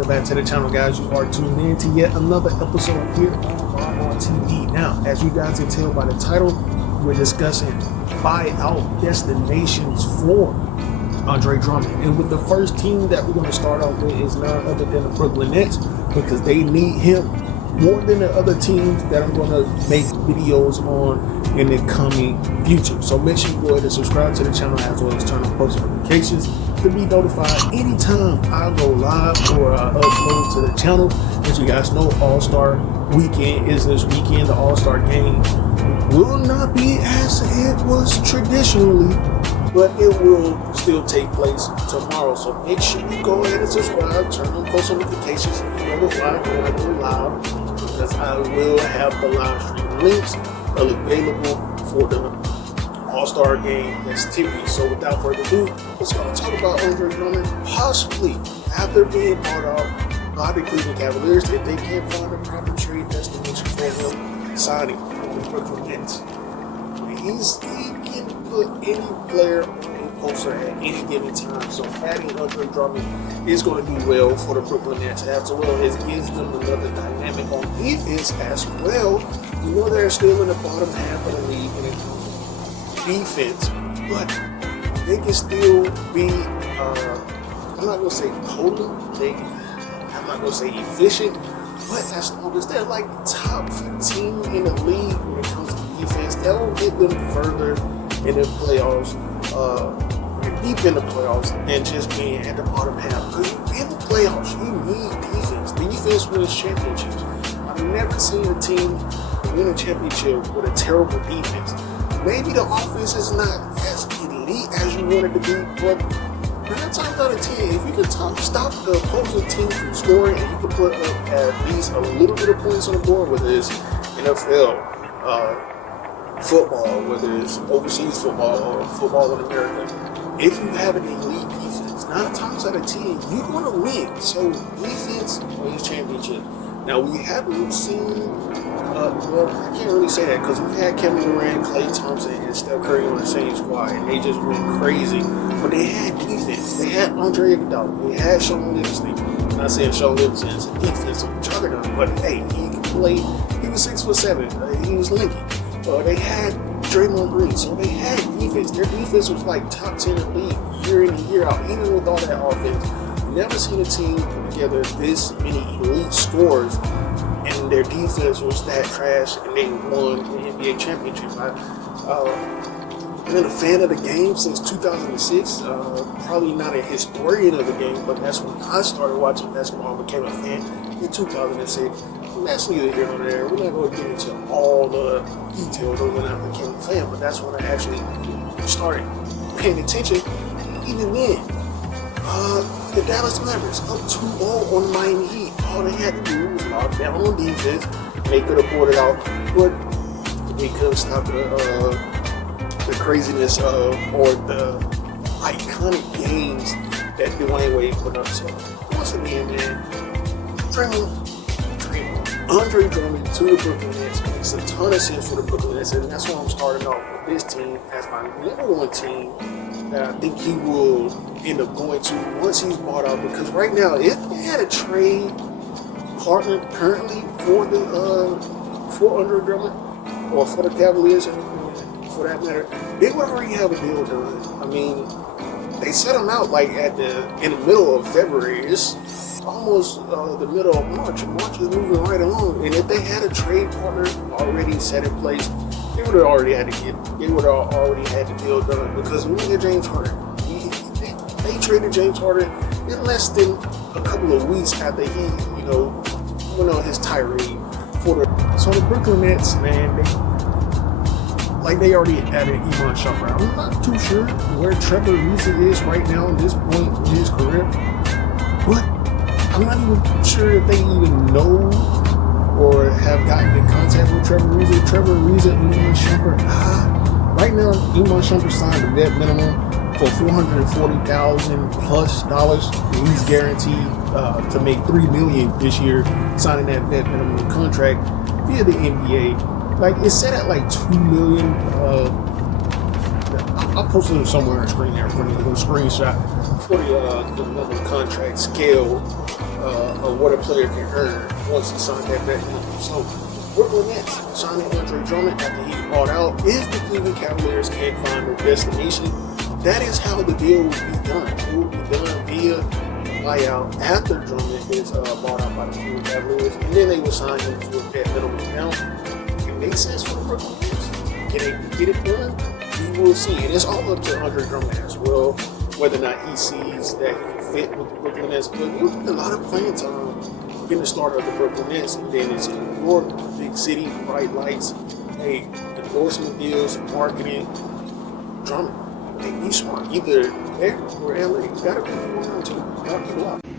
Welcome back to the channel, guys. You are tuned in to yet another episode here on TV. Now, as you guys can tell by the title, we're discussing buyout destinations for Andre Drummond. And with the first team that we're going to start off with is none other than the Brooklyn Nets, because they need him more than the other teams that I'm going to make videos on in the coming future. So make sure you go ahead and subscribe to the channel, as well as turn on post notifications to be notified anytime I go live or I upload to the channel. As you guys know, All-Star Weekend is this weekend. The All-Star Game will not be as it was traditionally, but it will still take place tomorrow. So make sure you go ahead and subscribe, turn on post notifications, be notified when I go live, because I will have the live stream links available for the All-Star Game festivity. So without further ado, let's go and talk about Andre Drummond possibly after being bought out by the Cleveland Cavaliers, if they can't find a proper trade destination for him, signing with the Brooklyn Nets. He can put any player on a poster at any given time. So adding Andre Drummond is going to do well for the Brooklyn Nets. As well as gives them another dynamic on defense as well. You know, they're still in the bottom half of the league when it comes to defense, but they can still be, I'm not going to say potent, I'm not going to say efficient, but as long as they're like top 15 in the league when it comes to defense, that will get them further in the playoffs, deep in the playoffs, than just being at the bottom half. Because in the playoffs, you need defense. Defense wins championships. I've never seen a team win a championship with a terrible defense. Maybe the offense is not as elite as you want it to be, but 9 times out of 10, if you can stop the opposing team from scoring, and you can put up at least a little bit of points on the board, whether it's NFL, football, whether it's overseas football or football in America, if you have an elite defense, 9 times out of 10, you're going to win. So defense wins championships. Now, we haven't seen, well, I can't really say that, because we had Kevin Durant, Klay Thompson, and Steph Curry on the same squad, and they just went crazy. But they had defense. They had Andre Iguodala. They had Sean Livingston. I'm not saying Sean Livingston is a defensive juggernaut, but hey, he could play. He was 6'7". He was lanky. They had Draymond Green, so they had defense. Their defense was like top 10 in the league year in and year out, even with all that offense. Never seen a team put together this many elite scorers, and their defense was that trash, and they won the NBA championship. I've been a fan of the game since 2006. Probably not a historian of the game, but that's when I started watching basketball and became a fan in 2006. And that's neither here nor there. We're not going to get into all the details of when I became a fan, but that's when I actually started paying attention. Even then, the Dallas Mavericks up 2-0 on the Miami Heat. All they had to do was lock down on defense. They could have pulled it out, but they couldn't stop the craziness or the iconic games that Dwayne Wade put up. So once again, man, Andre Drummond to the Brooklyn Nets makes a ton of sense for the Brooklyn Nets, and that's why I'm starting off with this team as my number one team that I think he will end up going to once he's bought out. Because right now, if they had a trade partner currently for Andre Drummond or for the Cavaliers, for that matter, they would already have a deal done. I mean, they set him out like in the middle of February. It's almost the middle of March. March is moving right along, and if they had a trade partner already set in place, they would have already had the deal done. Because when you get James Harden, they traded James Harden in less than a couple of weeks after he, went on his tirade for So the Brooklyn Nets, man, they already added Iman Shumpert. I'm not too sure where Trevor Ariza is right now at this point in his career, but I'm not even sure if they even know or have gotten in contact with Trevor Ariza, Iman Shumpert. Right now, Iman Shumpert signed a vet minimum for $440,000 plus dollars. He's guaranteed to make $3 million this year, signing that vet minimum contract via the NBA. It's set at $2 million. I'll post it somewhere on the screen there for you, a little screenshot for the minimum contract scale what a player can earn once he signed that vet minimum. So Brooklyn Nets signing Andre Drummond after he bought out. If the Cleveland Cavaliers can't find their destination, that is how the deal will be done. It will be done via buyout after Drummond is bought out by the Cleveland Cavaliers, and then they will sign him to a vet minimum. Now, it makes sense for the Brooklyn Nets. Can they get it done? We will see. And it's all up to Andre Drummond as well, whether or not he sees that he can fit with the Brooklyn Nets. But you'll get a lot of playing time being the starter of the Brooklyn Nets, and then it's in New York, big city, bright lights, hey, endorsement deals, marketing. Drummond, hey, be smart. Either there or LA. You gotta be one or two. Knock people out.